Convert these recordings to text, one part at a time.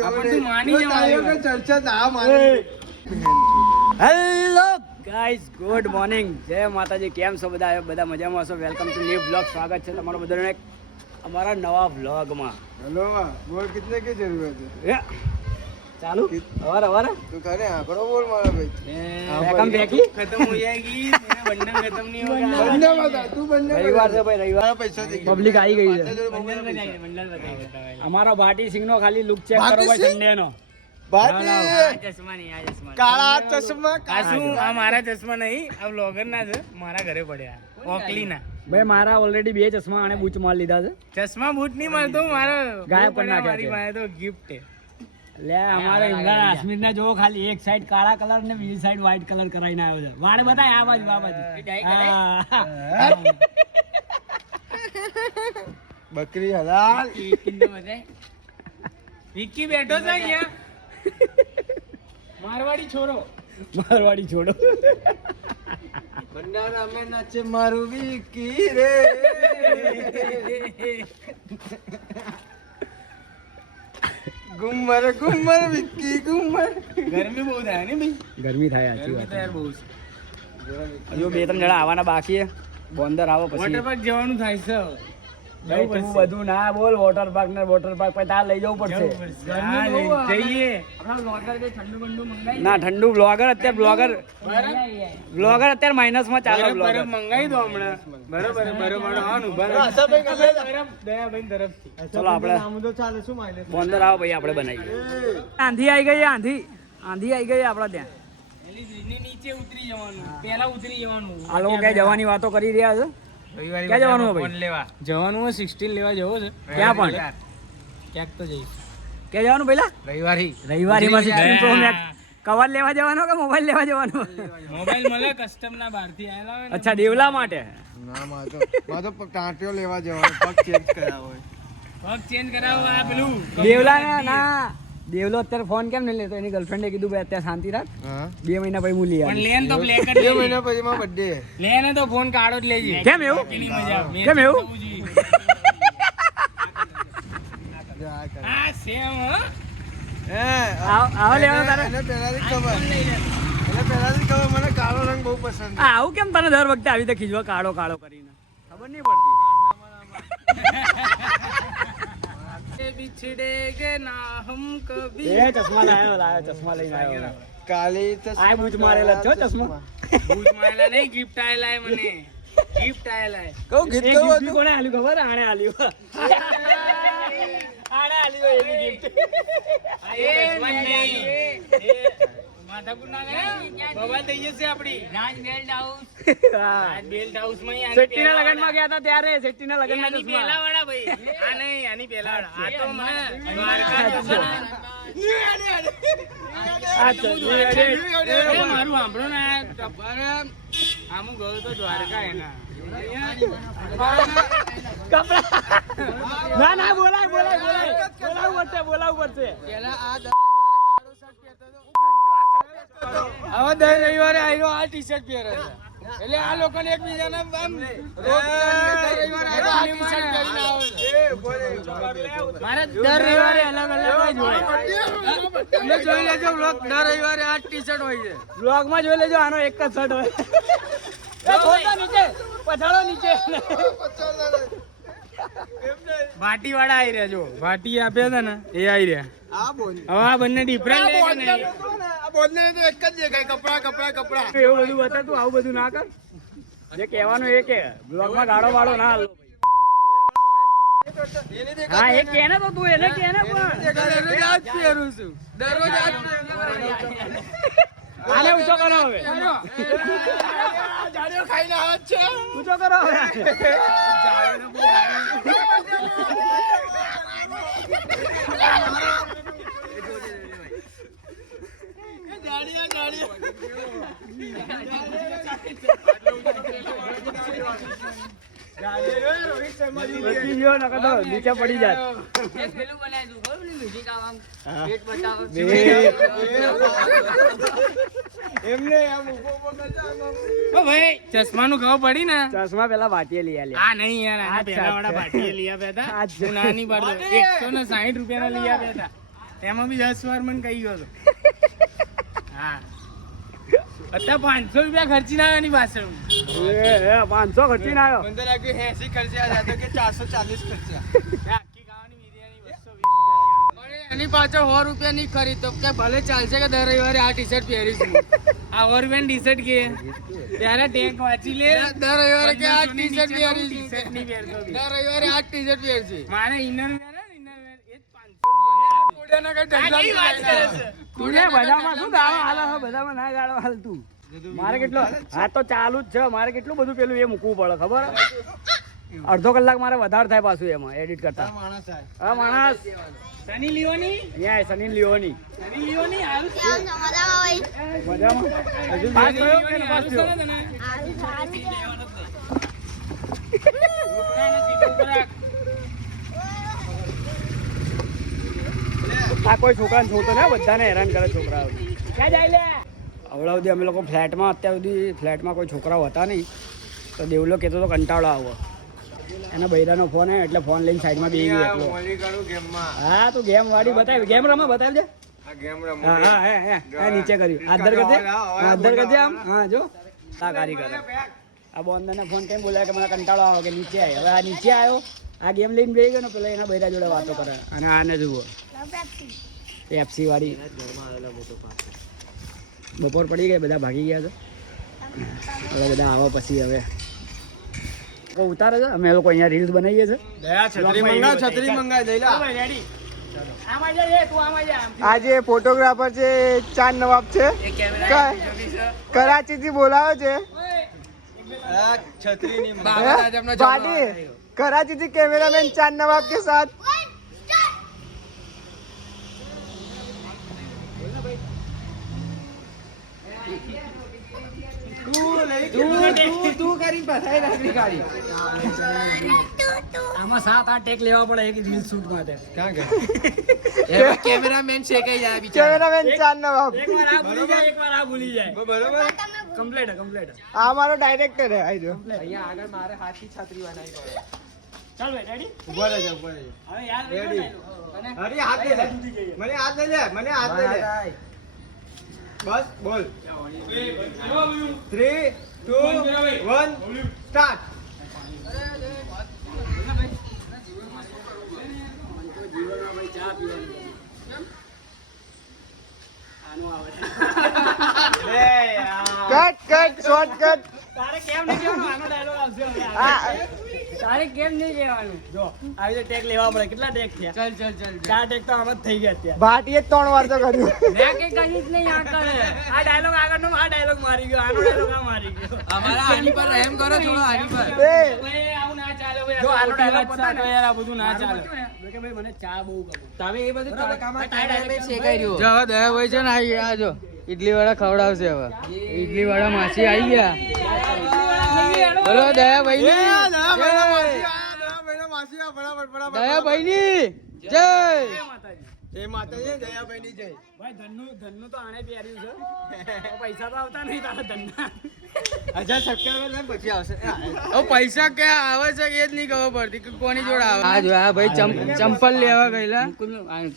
Hello guys, good morning, જય માતાજી. કેમ છો બધા? બધા મજામાં છો? Welcome to new blog. સ્વાગત છે તમારું બધાને અમારા નવા બ્લોગમાં. हेलो बोल कितने की जरूरत है? ચાલુ અવાર અવાર तू करे आंकड़ो बोल मारा भाई રકમ દેખી खत्म हो जाएगी, मेरा बंडल खत्म नहीं होगा। बनने बता तू बनने રવિવાર છે ભાઈ, રવિવાર पैसा दे પબ્લિક આવી ગઈ છે. बंडल बताइए, बंडल बताइए। અમારો ભાટી સિંહ નો ખાલી લુક ચેક કરો ભાઈ, સન્ડે નો. बात આ ચશ્મા નહીં, આ ચશ્મા काला चश्मा આ શું? આ મારા ચશ્મા નહીં, આ વ્લોગર ના છે, મારા ઘરે પડ્યા ઓકલી ના ભાઈ મારા ઓલરેડી 2 ચશ્મા અને બૂચ માર લીધા છે. ચશ્મા બૂટ નહીં મળતો મારો ગાયબ પણ નાખ્યા મારી છે. પાસે તો ગિફ્ટ છે. લે અમારે ઇમરાન હાસમીર ને જો ખાલી એક સાઈડ કાળા કલર ને બીજી સાઈડ વ્હાઈટ કલર કરાવીને આવ્યો છે. વાળ બતાય આ બાજુ હા. बकरी हलाल કિંમત બતાય. વિક્કી બેઠો છે અહીંયા, મારવાડી છોરો. મારવાડી છોડો. भंडारा में नाचे मारू विकी रे गुम्मर गुम्मर विक्की गुम्मर ગરમી બહુ થાય ને ભાઈ, ગરમી થાય સાચી ગરમી વાત. તો યાર બહુ છે. હજુ 2-3 જણા આવવાના બાકી છે. બોંદર આવો પછી વોટર પાર્ક જવાનું થાય છે હવે. ભાઈ તું બધું ના બોલ. વોટર પાર્ક ને વોટર પાર્ક પછી તાર લઈ જવું પડશે. હા, જઈએ. ના ઠંડુ બ્લોગર અત્યારે બ્લોગર અત્યારે માઇનસ માં ચાલે. બરફ બ્લોગર બરફ મંગાવી દો હમણાં. બરોબર બરફ આનું બરફ દયાભાઈ તરફથી. ચલો આપણે આમ તો ચાલે શું માઇલેજ બોંદર આવો ભાઈ, આપણે બનાવીએ. આંધી આવી ગઈ, આંધી આવી ગઈ આપણા ત્યાં. પેલી બ્રિજની નીચે ઉતરી જવાનું, પહેલા ઉતરી જવાનું. આ લોકો ક્યાં જવાની વાતો કરી રહ્યા છે? રવિવારે ક્યાં જવાનું હે ભાઈ? ફોન લેવા જવાનું હોય, 16 લેવા જવો છે. ક્યાં પણ? ક્યાંક તો જઈશ ક્યાં જવાનું પેલા? રવિવારી. રવિવારીમાં 16 Pro Max કવર લેવા જવાનો કે મોબાઈલ લેવા જવાનો? મોબાઈલ મળે કસ્ટમ ના બહારથી આયેલા હોય ને. અચ્છા, દેવલા માટે. ના માં તો કાંટીઓ લેવા જવાનો પગ ચેન્જ કરાવો પગ ચેન્જ કરાવો. આ પેલું દેવલા ના દેવલો અત્યારે ફોન કેમ નહીં લેતો? એની ગર્લફ્રેન્ડે કીધું ભાઈ અત્યારે શાંતિ રાખ, હા 2 મહિના પછી હું લઈ પણ આવીશ. લેન તો બ્લેક જ 2 લેજે. મહિના પછી માં બર્થડે લેન તો ફોન કાઢો જ લેજે. કેમ એવું? બાકીની મજા આવે. મેં કેમ એવું? થવું જોઈએ. આ સેમ હો. આવો લેવાનો તારે? એને પહેલાથી ખબર લઈ લે. એને પહેલાથી ખબર મને કાળો રંગ બહુ પસંદ છે. આવું કેમ તને દર વખતે આવી રીતે ખીજવા કાળો કાળો કરીને? ખબર નહીં પડતી. बिछड़ेगे ना हम कभी. એ ચશ્મા લાયો ચશ્મા લઈને આવ્યો. કાલી તો આ બૂચ મારેલા છો ચશ્મા. ભૂત મારેલા નહીં, ગિફ્ટ આયેલા હે મને. ગિફ્ટ આયેલા હે. કહું ગીત એ કહું gift હતું કોને આલ્યું ખબર? આણે આલ્યું. આણે આલ્યું એની gift. એ નહીં. માથાકૂટ ના કરે. બવાલ થઈ જશે આપડી. રાજ બેલ્ટ હાઉસ. હા. રાજ બેલ્ટ હાઉસ માં આની શેટ્ટીના પહેલા લગનમાં ગયા હતા ત્યારે શેટ્ટીના લગનના આની ચશ્મા. પહેલા વાળા ભાઈ. આ નહીં, આની પહેલા વાળા. આ તો મને દ્વારકા જશે ને. અચ્છા, એ મારું સાંભળો ને, આ ટપારે આમ હું ગયો તો દ્વારકા એના. ના ના બોલાવું પડશે. હવે દર રવિવારે આયરો આ ટી-શર્ટ પહેરે છે. એટલે આ લોકોને એકબીજાને આમ રોજ દર રવિવારે આયરો આ ટી-શર્ટ પહેરીને આવે છે. મારે દર રવિવારે અલગ અલગ જ હોય. તમે જોઈ લેજો vlog, દર રવિવારે આ ટી-શર્ટ હોય છે. બ્લોગમાં જોઈ લેજો, આનો એક જ શર્ટ હોય. એ ખોટા નીચે પછાડો નીચે. ભાટી વાળા આવી રહ્યા જો, ભાટી આપ્યા હતા ને એ આવી રહ્યા. આ બોલ હવે આ બંને ડિફરન્ટ છે કે નહીં? આ બોલને તો એક જ દેખાય કપડા એવું બધું બતાતું, આવું બધું ના કર. જે કહેવાનું એ કે બ્લોગમાં ગાળો વાળો ના હાલો. હા એ કે ને તો તું એને કે ને પણ. દરરોજ આ જ પહેરું છું. દરરોજ આ જ પહેરું. આને ઊંચો કરો હવે. જાડિયો ખાઈને આવે છે ઊંચો કરો હવે. બચી ગયો નકર તો નીચે પડી જાત. એમને આમ ઉભો કરતા આમ ઓ ભાઈ ચશ્માનું ખબર પડી ને? ચશ્મા પેલા ભાટીએ લઈ આલ્યા. આ નહીં યાર, આના પહેલા વાળા ભાટીએ લઈ આપ્યા હતા. હું નાની બાર 160 રૂપિયાના લઈ આપ્યા હતા. એમાં બી 10 વાર મને કહી ગયો હતો. હા અત્યારે 500 રૂપિયા ખર્ચી ના એની પાછળ. 500 ખર્ચી ના આવ્યો. મને તો લાગ્યું 80 ખર્ચ્યા હતા તો કે 440 ખર્ચ્યા. આખી ખાવાની બિરયાની 220 રૂપિયા એની પાછળ 100 રૂપિયા ની ખરી તો કે ભલે ચાલશે કે દર રવિવારે આ ટી-શર્ટ પહેરીશું. આ 100 રૂપિયાની ટી-શર્ટ કે ત્યારે ટેગ વાંચી લે. દર રવિવારે કે આ ટી-શર્ટ પહેરીશું. દર રવિવારે આ ટી-શર્ટ પહેરશે. મારે ઇનર વેર હે ઇનર વેર એ જ 500 બધામાં શું ગાળો હાલે છે? બધામાં ના ગાળો હાલ તું. મારે કેટલો હા તો ચાલુ જ છે. મારે કેટલું બધું પેલું એ મૂકવું પડે ખબર હે? અડધો કલાક મારે વધારે થાય પાછું એમાં એડિટ કરતા. હા માણસ સની લિયોની અહીંયા સની લિયોની સની લિયોની હારું છે. મજામાં હજુ પાસ થયો કે ન પાસ થયો? આ કોઈ છોકરાને છોડતો ને બધાને હેરાન કરે છોકરાઓ. ક્યાં જાય લે? હવડા સુધી અમે લોકો ફ્લેટમાં અત્યાર સુધી ફ્લેટમાં કોઈ છોકરાઓ હતા નહીં તો દેવલો કહેતો તો કંટાળો આવો. એના બૈરાનો ફોન હે એટલે ફોન લઈને સાઈડમાં બેસી ગયો એટલો. હા તું ગેમ વાળી બતાવી. ગેમ રમે બતાવજે. હા હા હે હે નીચે કર્યું. આદર કરજે આદર કરજે આમ. હા જો આ કારી કરે. આ બોંદરને ફોન કેમ બોલાય કે મને કંટાળો આવે કે નીચે આવી. હવે આ નીચે આવ્યો આ ગેમ લઈને બેસી ગયો ને પેલા એના બૈરા જોડે વાતો કરે. અને આને જુઓ પેપ્સી વાળી. બપોર પડી ગઈ બધા ભાગી ગયા છે. હવે બધા આવો પછી હવે ઉતારે છે. અમે લોકો અહીંયા રીલ્સ બનાવીએ છીએ. છત્રી મંગાવ દઈ લા. રેડી આમાં જા તું આમાં જા. આજે ફોટોગ્રાફર છે ચાંદ નવાબ છે એ કેમેરા કરાચી થી બોલાવ્યો છે. બાટી कराची थी कैमरामैन चांद नवाब के साथ. આમાં 7-8 ટેક લેવા પડે એક રીલ શૂટ માટે. કેમેરામેન છે કે યાર कैमरामैन चांद नवाब. એકવાર આ ભૂલી જાય એકવાર આ ભૂલી જાય. बरोबर. Complete complete. આ મારો ડાયરેક્ટર હે. આઈ જો અહીંયા આગળ મારે હાથી છાત્રી બનાવી પડે. ચાલ ભાઈ રેડી. ઉભા રહેજો ઉભા રહેજો. હવે યાર Ready. અને અરે હાથ દે લે. મને હાથ દે લે. મને હાથ દે લે. બસ બોલ. 3 2 1 start. Cut cut short cut. તારે કેમ નહીં કહેવાનું? આનો ડાયલોગ આવશે હવે. તારે કેમ નહીં કહેવાનું? જો આવી રીતે ટેક લેવા પડે. કેટલા ટેક થયા? ચલ ચલ ચલ 4 ટેક તો આમ જ થઈ ગયા અત્યારે. ભાટીએ 3 વાર તો કર્યું. મેં કે કઈ જ નહીં આ કરે. આ ડાયલોગ આગળનો આ ડાયલોગ મારી ગયો. આનો ડાયલોગ આ મારી ગયો. અમારા આની પર રહેમ કરો થોડો આની પર. એ ભાઈ આવું ના ચાલે ભાઈ. જો આનો dialogue dialogue પતાય ને. તો યાર આ બધું ના ચાલે. મેં કે ભાઈ મને ચા બહુ ગમે. તમે એ બધું બરાબર. તડકામાં તારા dialogue શેકાઈ રહ્યો. જો હવે દયાભાઈ છે ને આ જો ઈડલી વાળા ખવડાવશે હવે. ઈડલી વાળા માસી આવી ગયા. બોલો દયાભાઈ ની દયાભાઈ ની જય. એ માતાજી દયાભાઈ ની જય. ભાઈ ધનનું તો આણે પહેર્યું છે. તો પૈસા તો આવતા નહીં તારા ધનના. 1000 સબસ્ક્રાઇબર પછી આવશે. હવે પૈસા ક્યાં આવે છે એ જ નહીં ખબર પડતી કે કોની જોડે આવે. આ જો આ ભાઈ ચંપલ લેવા ગયેલા.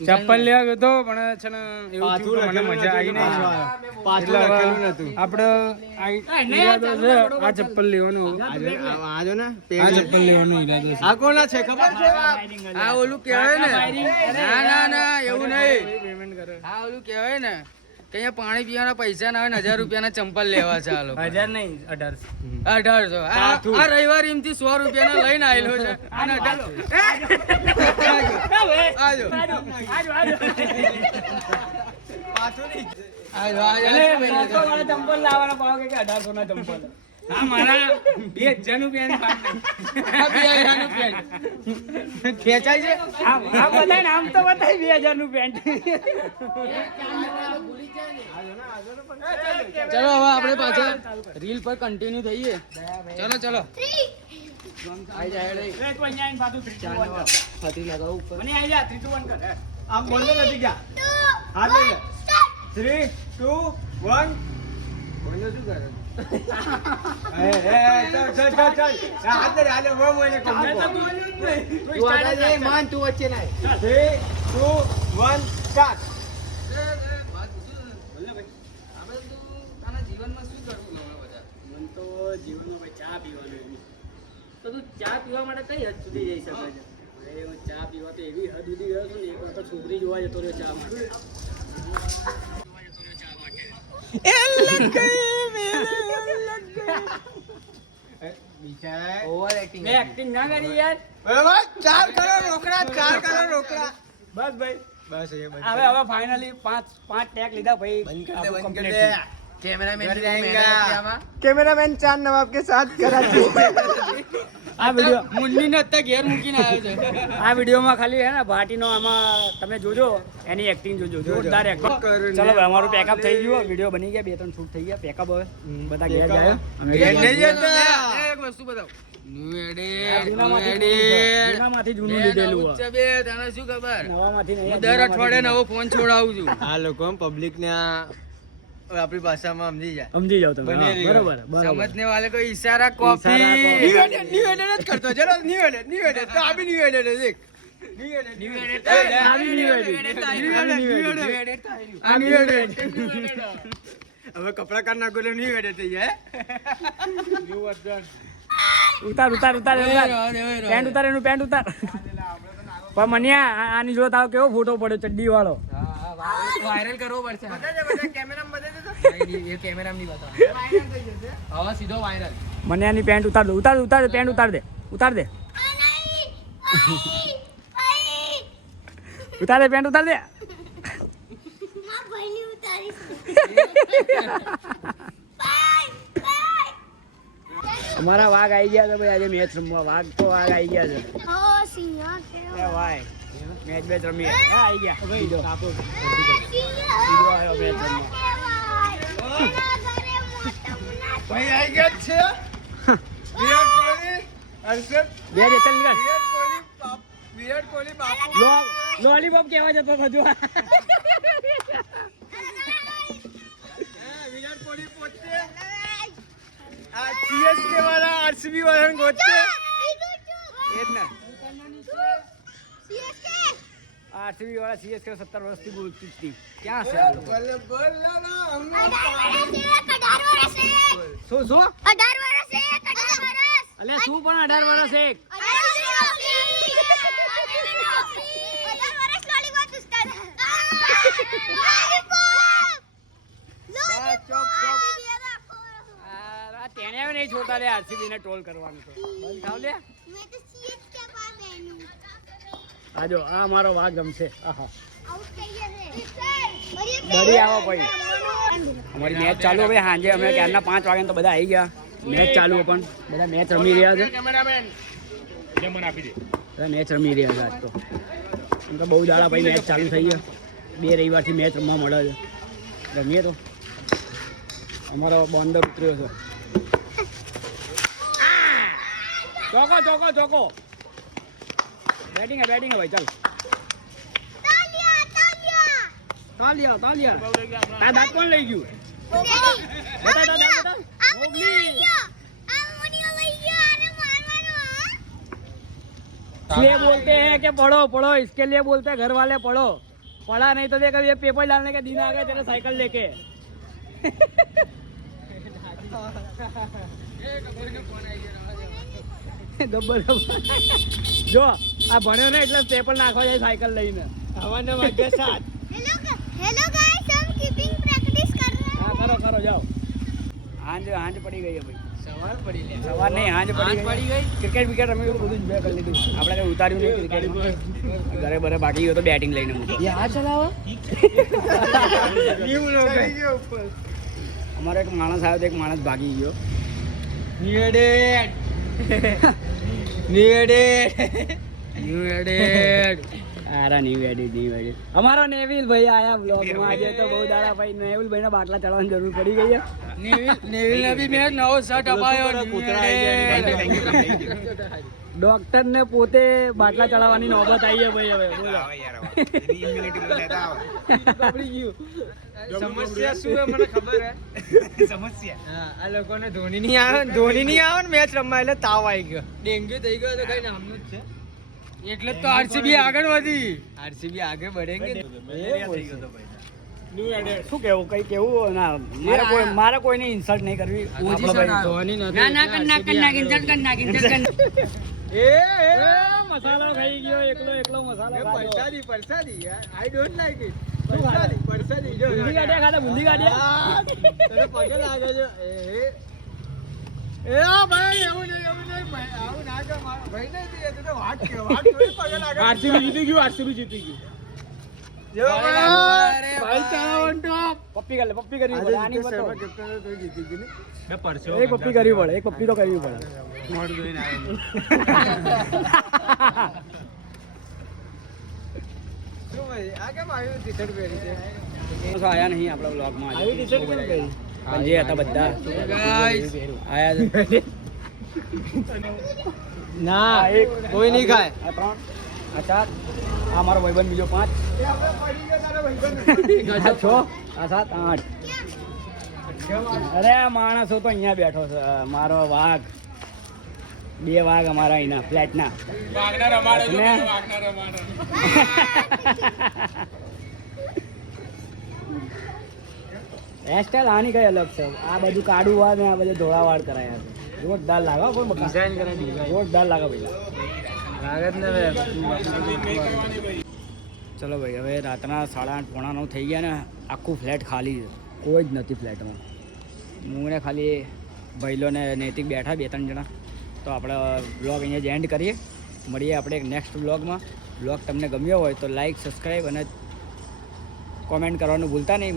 ચપ્પલ લેવા ગયો તો પણ છે ને એવું થયું કે મને મજા આવી નહીં. પાછું લખેલું નતું. આપણે ઈરાદો છે આ ચપ્પલ લેવાનું. આજો ને આ ચપ્પલ લેવાનો ઈરાદો છે. આ કોના છે ખબર છે? આ ઓલું કહેવાય ને ના ના ના એવું નહીં. આ ઓલું કહેવાય ને કે અહીંયા પાણી પીવાના પૈસા ના હોય 1000 રૂપિયાના ચંપલ લેવા છે આ લોકો. 1000 નહીં 1800. આ રવિવાર એમથી 100 રૂપિયાના લઈને આવેલો છે અને 1800 આજો ચંપલ લાવવાના ભાવ કે 1800 ના ચંપલ. આ મારા 2000 નું પેન્ટ ખેંચાય છે. આમ બતાય ને આમ તો બતાય 2000 નું પેન્ટ. ચલો હવે આપણે પાછા રીલ પર કન્ટિન્યુ થઈએ. ચલો ચલો આઈ જાય તું અહીંયા આવીને પાછું 3 2 1 કર. છત્રી લગાવું ઉપર. મને આવી જા 3 2 1 કર. આમ બોલતો નથી ક્યાં? હાથ લઈ લે. 3 2 1 બોલો શું કરે? એ ચલ ચલ ચલ. હાથ દે હાલે વો મોને કોમ. તું આગળ જઈ, માન તું વચ્ચે ના. 3 2 1 સ્ટાર્ટ. જીવનમાં શું કરવું ગમે વધારે? મને તો જીવનમાં ભાઈ ચા પીવાનું. તો તું ચા પીવા માટે કઈ હદ સુધી જઈ શકે છે? અરે હું ચા પીવા તો એવી હદ સુધી ગયો છું ને, એક વાર તો છોકરી જોવા જતો રહ્યો ચા માટે. બિચારા ઓવર એક્ટિંગ. મેં એક્ટિંગ ના કરી યાર. બરાબર 4 કરોડ રોકડા 4 કરોડ રોકડા. બસ ભાઈ બસ એ બંધ હવે ફાઇનલી પાંચ ટેક લીધા ભાઈ. આપણું complete થયું. कैमरामैन घर को जाएंगे। मेहनत किया मा? कैमरामैन चार नवाब के साथ कराची. આ વિડીયો મુન્ની ને અત્યારે ઘેર મૂકીને આવ્યો છે. આ વિડીયોમાં ખાલી હે ને ભાટીનો આમાં તમે જોજો, એની એક્ટિંગ જોજો, જોરદાર એક્ટિંગ. ચલો ભાઈ અમારું પેકઅપ થઈ ગયું, વિડીયો બની ગયા, 2-3 શૂટ થઈ ગયા, પેકઅપ હવે બધા ઘેર જાય. અમે ઘેર ઘેર નહીં જઈએ. જતા. એક વસ્તુ બતાવ. ન્યુ આ એડિટ, જૂનામાંથી ન્યુ એડિટ. જૂનામાંથી જૂનું લીધેલું નવું જ છે બે, તને શું ખબર? નવામાંથી નહીં, હું દર અઠવાડિયે નવો ફોન છોડાવું છું. આ લોકો પબ્લિક ને આપણી ભાષામાં સમજી જાય. સમજી જાવ તમે. બની હા, રહ્યું. બરોબર બરોબર. સમજને વાલે કોઈ ઈશારા કોફી. ઈશારા કોફી. ન્યુ એડિટ જ કરતો ચલો ન્યુ એડિટ તો આ બી ન્યુ એડિટ દેખ ન્યુ એડિટ ન્યુ એડિટ. આ બી new edit. આ ન્યુ એડિટ હવે કપડા કાઢ નાખો એટલે ન્યુ એડિટ થઈ જાય. ઉતાર પેન્ટ ઉતાર, એનું પેન્ટ ઉતાર. પણ મન્યા આની જો તારો કેવો ફોટો પડ્યો ચડ્ડી વાળો. વાયરલ કરવો પડશે. કેમેરામાં બતાવી દો. એ કેમેરામાં નહીં બતાવો. હવે સીધો વાયરલ. મન્યાની પેન્ટ ઉતાર દે, ઉતાર દે, પેન્ટ ઉતાર દે, ઉતાર દે, ઉતાર દે, પેન્ટ ઉતાર દે. અમારા વાઘ આવી ગયા છે ભાઈ, આજે મેચ રમવા. વાઘ તો વાઘ આવી ગયા છે. એ ભાઈ મેચ બેચ રમીએ. આવી ગયા બીજો આવ્યો મેચ રમવા. ભાઈ આવી ગયા છે વિરાટ કોહલી હર્ષદ બે રે ચાલ નીકળ. વિરાટ કોહલી બાપુ લોલીપોપ કેવા જતો હતો જો. વિરાટ કોહલી પોતે આ સીએસકે વાળા આરસીબી વાળાને ગોતે એ જ ને આરસીબી વાળા સીએસકે 17 વર્ષથી બોલતી હતી. ક્યાં છે આ લોકો? બોલે બોલ લાલા અમને શું શું 18 વર્ષ અલ્યા શું પણ 18 વર્ષ એક? આ તેને હવે નહીં છોડતા લે આરસીબી ને ટ્રોલ કરવાનું તો બંધ થાવ લે. આ જો આ અમારો વાઘ રમશે. આહા ડરી આવો ભાઈ. અમારી મેચ ચાલુ હવે સાંજે અમે ક્યારના 5 વાગ્યા તો બધા આવી ગયા. મેચ ચાલુ પણ બધા મેચ રમી રહ્યા છે. કેમેરામેન બધા મેચ રમી રહ્યા છે આજ તો. એમ તો બહુ દાડા ભાઈ મેચ ચાલુ થઈ ગયા. 2 રવિવારથી મેચ રમવા મળે છે. રમીએ તો અમારો બંદર ઉતર્યો છે. ચોકો ચોકો ચોકો. બેટિંગ હે ભાઈ ચાલ. તાલિયા તાલિયા. આ દાંત કોણ લઈ ગયું? બતા દાંત બતા. મોગલી. इसलिए बोलते हैं कि पढ़ो पढ़ो, इसके लिए बोलते हैं घर वाले पढ़ो. पढ़ा नहीं तो देखो ये पेपर डालने के दिन आ गए तेरे साइकिल लेके. ગબ્બર જો આ ભણ્યો ને એટલે પેપર નાખવા જાય સાયકલ લઈને. હવાના વાગ્યા 7 हेलो गाइस हम कीपिंग प्रैक्टिस कर रहे हैं. હા કરો જાઓ. હાંજ પડી ગઈ ભાઈ. સવાર પડી લે. સવાર નહીં હાંજ પડી ગઈ. ક્રિકેટ વિકેટ રમ્યું બધું જ બે કરી લીધું. આપણે કઈ ઉતાર્યું નહીં ક્રિકેટમાં. ઘરે બરે બાકી ગયો તો બેટિંગ લઈને મૂકો. યા ચલાવો. ન્યુ લો ગઈ ગયો ઉપર અમારો એક માણસ આવ્યો તો એક માણસ ભાગી ગયો. New edit new edit new edit. આરા ન્યુ એડિટ. અમારો નેવિલ ભાઈ આયા બ્લોગમાં. આજે તો બહુ દાડા ભાઈ નેવિલ ભાઈને બાટલા ચડવાની જરૂર પડી ગઈ છે. નેવિલ ને બી મેં નવો શર્ટ અપાયો. ડોક્ટર ને પોતે બાટલા ચડાવવાની નોબત આવી છે ભાઈ હવે બોલો. સમસ્યા શું હે મને ખબર હે સમસ્યા આ લોકોને ધોની નહીં આવે ને મેચ રમવા એટલે તાવ આવી ગયો ડેન્ગ્યુ થઈ ગયો તો કઈ નામનું જ છે એટલે તો આરસીબી આગળ વધી. આરસીબી આગળ बढ़ेंगे. શું કેવું કઈ કેવું ના મારે કોઈની ઇન્સલ્ટ નહીં કરવી. આપણો ભાઈ ધોની નથી. મસાલો ખાઈ ગયો એકલો મસાલો ખાધો. પરસાદી આઈ ડોન્ટ લાઈક ઇટ. પરસાદી જો બુંદી ગાંઠિયા ખાધા, બુંદી ગાંઠિયા. તને પગે લાગે છે. એ ભાઈ એવું નહીં ભાઈ, આવું ના કર. ભાઈ નહીં દે તો વાત કે વાત થોડી પગે લાગે. આરસીબી જીતી ગયું. જો ભાઈ ચાલો ઓન ટોપ. પપ્પી કરવી પડે. આની પર તો જીતી ગઈ ને. એક પપ્પી કરવી પડે, એક પપ્પી તો કરવી પડે. મોઢું ધોઈને આવ્યો. શું ભાઈ આ કેમ આવ્યું ટી-શર્ટ પહેરી છે? તો આયા નહીં આપણા વ્લોગમાં. આવી ટી-શર્ટ કેમ પહેરી? પણ જે હતા બધા ગાઈસ આયા છે. ના એક કોઈ નહીં ખાય. આ 3 આ 4 આ મારો ભાઈબંધ બીજો 5 આ 6 આ 7 આ 8. અરે માણસો તો અહીંયા બેઠો છે. મારો વાઘ, 2 વાઘ અમારા અહીંના ફ્લેટના. હેરસ્ટાઈલ આની કઈ અલગ છે. આ બધું કાળું વાળ ને આ બધું ધોળા વાળ કરાયા છે. જોરદાર લાગે પણ ડિઝાઇન કરે ડિઝાઇન. જોરદાર લાગે ભાઈ. લાગે જ ને હવે. ચલો ભાઈ હવે રાતના 8:30 પોણા 9 થઈ ગયા ને આખું ફ્લેટ ખાલી છે. કોઈ જ નથી ફ્લેટમાં. હું ને ખાલી ભાઈલો ને નૈતિક બેઠા 2-3 જણા. તો આપણે બ્લોગ અહીંયા જ એન્ડ કરીએ. મળીએ આપણે એક નેક્સ્ટ બ્લોગમાં. બ્લોગ તમને ગમ્યો હોય તો લાઈક, સબસ્ક્રાઈબ અને કોમેન્ટ કરવાનું ભૂલતા નહીં.